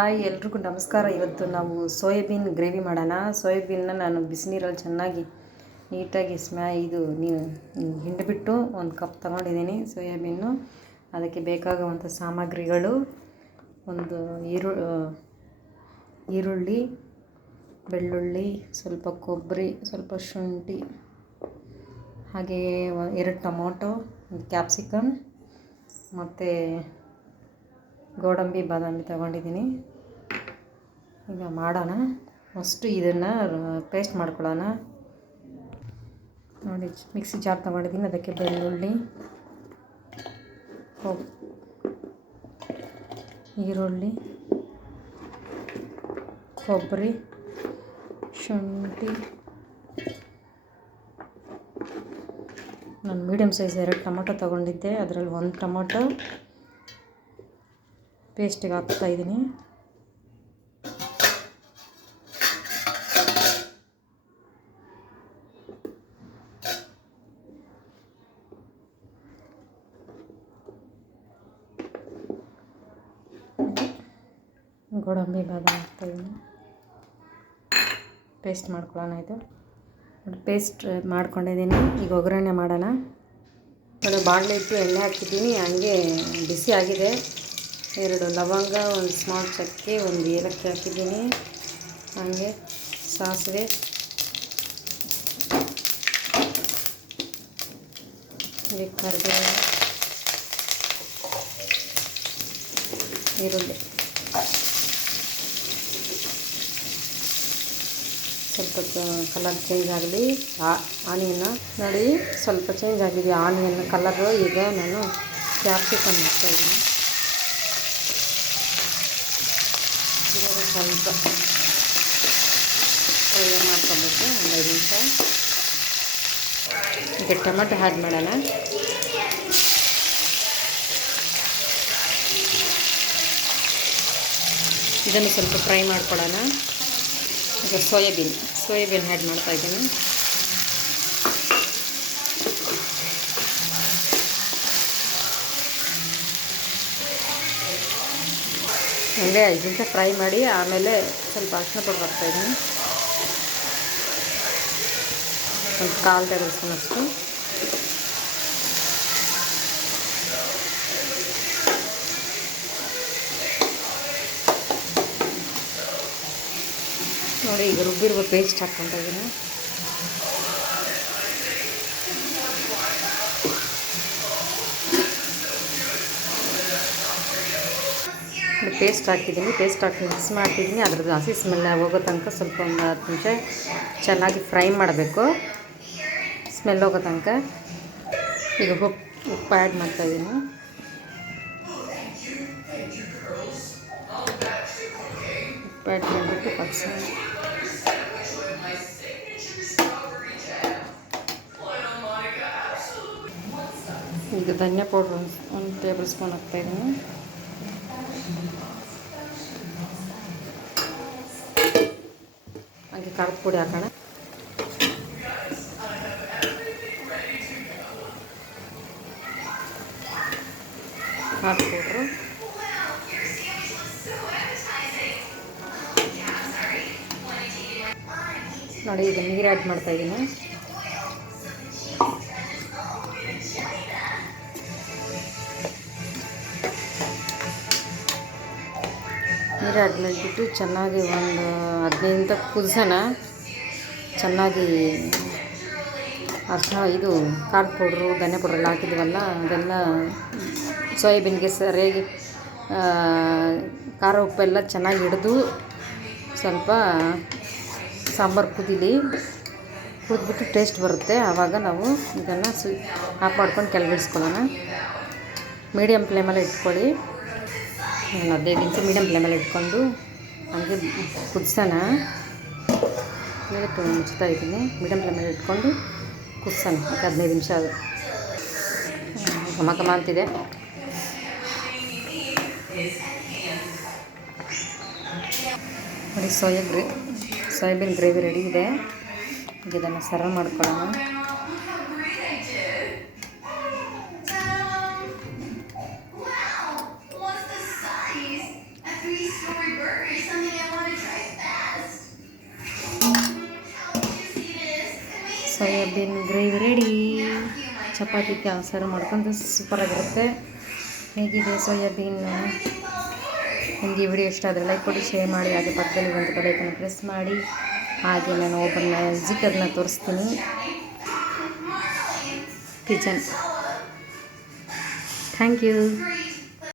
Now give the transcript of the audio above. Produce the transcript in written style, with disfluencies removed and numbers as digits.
Hi ಎಲ್ರಿಗೂ ನಮಸ್ಕಾರ. ಇವತ್ತು ನಾವು ಸೋಯಾಬೀನ್ ಗ್ರೇವಿ ಮಾಡೋಣ. ಸೋಯಾಬೀನ್ನ ನಾನು ಬಿಸಿನೀರಲ್ಲಿ ಚೆನ್ನಾಗಿ ನೀಟಾಗಿ ಹಿಂಡಿಬಿಟ್ಟು ಒಂದು ಕಪ್ ತೊಗೊಂಡಿದ್ದೀನಿ ಸೋಯಾಬೀನು. ಅದಕ್ಕೆ ಬೇಕಾಗುವಂಥ ಸಾಮಗ್ರಿಗಳು: ಒಂದು ಈರುಳ್ಳಿ, ಬೆಳ್ಳುಳ್ಳಿ, ಸ್ವಲ್ಪ ಕೊಬ್ಬರಿ, ಸ್ವಲ್ಪ ಶುಂಠಿ, ಹಾಗೆಯೇ 2 ಟೊಮೊಟೊ, ಒಂದು ಕ್ಯಾಪ್ಸಿಕಮ್ ಮತ್ತು ಗೋಡಂಬಿ ಬಾದಾಮಿ ತೊಗೊಂಡಿದ್ದೀನಿ. ಈಗ ಮಾಡೋಣ. ಫಸ್ಟು ಇದನ್ನು ಪೇಸ್ಟ್ ಮಾಡ್ಕೊಳ್ಳೋಣ. ನೋಡಿ, ಮಿಕ್ಸಿ ಜಾರ್ ತೊಗೊಂಡಿದ್ದೀನಿ. ಅದಕ್ಕೆ ಬೆಳ್ಳುಳ್ಳಿ, ಈರುಳ್ಳಿ, ಕೊಬ್ಬರಿ, ಶುಂಠಿ. ನಾನು ಮೀಡಿಯಮ್ ಸೈಜ್ 2 ಟೊಮೊಟೊ ತೊಗೊಂಡಿದ್ದೆ. ಅದರಲ್ಲಿ 1 ಟೊಮೊಟೊ ಪೇಸ್ಟಿಗೆ ಹಾಕ್ತಾಯಿದ್ದೀನಿ. ಗೋಡಂಬಿ ಬಾದಾಮಿ ಹಾಕ್ತಾಯಿದ್ದೀನಿ. ಪೇಸ್ಟ್ ಮಾಡ್ಕೊಳ್ಳೋಣ. ಇದು ಪೇಸ್ಟ್ ಮಾಡ್ಕೊಂಡಿದ್ದೀನಿ. ಈಗ ಒಗ್ಗರಣೆ ಮಾಡೋಣ. ನಾನು ಬಾಣಲೆ ಇಟ್ಟು ಎಣ್ಣೆ ಹಾಕಿದ್ದೀನಿ. ಹಂಗೆ ಬಿಸಿ ಆಗಿದೆ. 2 ಲವಂಗ, 1 ಸ್ಮಾಲ್ ಚಕ್ಕೆ, 1 ಏಲಕ್ಕಿ ಹಾಕಿದ್ದೀನಿ. ಹಾಗೆ ಸಾಸಿವೆ, ಹಾಗೆ ಕರಿಬೇವು, ಈರುಳ್ಳಿ, ಸ್ವಲ್ಪ ಕಲರ್ ಚೇಂಜ್ ಆಗಲಿ. ಆನಿಯನ್ನ ನೋಡಿ, ಸ್ವಲ್ಪ ಚೇಂಜ್ ಆಗಿದೆ ಆನಿಯನ್ ಕಲರು. ಈಗ ನಾನು ಕ್ಯಾಪ್ಸಿಕಮ್ ಹಾಕ್ತಾಯಿದ್ದೀನಿ. ಇವಾಗ ಸ್ವಲ್ಪ ಫ್ರೈ ಮಾಡ್ಕೊಬೇಕು, ಒಂದು 5 ನಿಮಿಷ. ಈಗ ಟೊಮೆಟೊ ಆ್ಯಡ್ ಮಾಡೋಣ. ಇದನ್ನು ಸ್ವಲ್ಪ ಫ್ರೈ ಮಾಡ್ಕೊಳ್ಳೋಣ. ಈಗ ಸೋಯಾಬೀನ್ ಆ್ಯಡ್ ಮಾಡ್ತಾಯಿದ್ದೀನಿ. ಹಂಗೆ 5 ನಿಮಿಷ ಫ್ರೈ ಮಾಡಿ ಆಮೇಲೆ ಸ್ವಲ್ಪ ಅರಿಶಿನ ಪುಡಿ ಹಾಕ್ತಾಯಿದ್ದೀನಿ. ಒಂದು 1/4 ಟೇಬಲ್ ಸ್ಪೂನಷ್ಟು. ನೋಡಿ, ಈಗ ರುಬ್ಬಿರುವ ಪೇಸ್ಟ್ ಹಾಕ್ಕೊತಾ ಇದ್ದೀನಿ. ಪೇಸ್ಟ್ ಹಾಕಿದ್ದೀನಿ. ಪೇಸ್ಟ್ ಹಾಕಿ ಮಿಕ್ಸ್ ಮಾಡ್ತಿದ್ದೀನಿ. ಅದ್ರದ್ದು ಹಸಿ ಸ್ಮೆಲ್ ಹೋಗೋ ತನಕ ಸ್ವಲ್ಪ ಒಂದು 10 ನಿಮಿಷ ಚೆನ್ನಾಗಿ ಫ್ರೈ ಮಾಡಬೇಕು, ಸ್ಮೆಲ್ ಹೋಗೋ ತನಕ. ಈಗ ಉಪ್ಪು ಆ್ಯಡ್ ಮಾಡ್ತಾಯಿದ್ದೀನಿ. ಉಪ್ಪು ಆ್ಯಡ್ ಮಾಡಿಬಿಟ್ಟು ಪಕ್ಸ. ಈಗ ಧನಿಯಾ ಪೌಡ್ರ್ 1 ಟೇಬಲ್ ಸ್ಪೂನ್ ಹಾಕ್ತಾಯಿದ್ದೀನಿ. ಹಾಗೆ ಖಾರದ ಪುಡಿ ಹಾಕೋಣ. ಖಾರದ ಪೌಡ್ರು, ನೋಡಿ. ಈಗ ನೀರು ಆ್ಯಡ್ ಮಾಡ್ತಾಯಿದ್ದೀನಿ. ನೀರು ಆ್ಯಡ್ ಮಾಡಿಬಿಟ್ಟು ಚೆನ್ನಾಗಿ ಒಂದು 15 ನಿಮಿಷ ಕುದಿಸೋಣ. ಚೆನ್ನಾಗಿ ಇದು ಖಾರದ ಪೌಡ್ರು, ಧನಿಯಾ ಪೌಡ್ರೆಲ್ಲ ಹಾಕಿದ್ದೀವಲ್ಲ, ಅದೆಲ್ಲ ಸೋಯಾಬೀನ್ಗೆ ಸರಿಯಾಗಿ ಖಾರ ಉಪ್ಪೆಲ್ಲ ಚೆನ್ನಾಗಿ ಹಿಡಿದು ಸ್ವಲ್ಪ ಸಾಂಬಾರು ಕುದಿದ್ಬಿಟ್ಟು ಟೇಸ್ಟ್ ಬರುತ್ತೆ. ಆವಾಗ ನಾವು ಇದನ್ನು ಆಫ್ ಮಾಡ್ಕೊಂಡು ಕೆಳಗಿಳಿಸ್ಕೊಳ್ಳೋಣ. ಮೀಡಿಯಮ್ ಫ್ಲೇಮಲ್ಲೇ ಇಟ್ಕೊಳ್ಳಿ. 15 ನಿಮಿಷ ಮೀಡಿಯಮ್ ಫ್ಲೇಮಲ್ಲಿ ಇಟ್ಕೊಂಡು ಹಂಗೆ ಕುದಿಸೋಣ. ಮುಚ್ತಾ ಇದ್ದೀನಿ. ಮೀಡಿಯಮ್ ಫ್ಲೇಮಲ್ಲಿ ಇಟ್ಕೊಂಡು ಕುದಿಸೋಣ. 15 ನಿಮಿಷ. ಅದು ಘಮ ಅಂತಿದೆ. ನೋಡಿ, ಸೋಯಾಬೀನ್ ಗ್ರೇವಿ ರೆಡಿ ಇದೆ. ಇದನ್ನು ಸರ್ವ್ ಮಾಡ್ಕೊಳ್ಳೋಣ. Soybean gravy ready. ಚಪಾತಿಗೆ ಸರ್ವ್ ಮಾಡ್ಕೊಂಡು ಸೂಪರಾಗಿರುತ್ತೆ. ಹೇಗಿದೆ ಸೋಯಾಬೀನ್? ನಿಮಗೆ ಈ ವಿಡಿಯೋ ಇಷ್ಟ ಆದರೆ ಲೈಕ್ ಕೊಡಿ, ಶೇರ್ ಮಾಡಿ, ಹಾಗೆ ಪಕ್ಕದಲ್ಲಿ ಒಂದು ಬೆಲೈಕನ್ನು ಪ್ರೆಸ್ ಮಾಡಿ. ಹಾಗೆ ನಾನು ಒಬ್ಬರನ್ನ ವಿಸಿಟರ್ನ ತೋರಿಸ್ತೀನಿ ಕಿಚನ್. Thank you.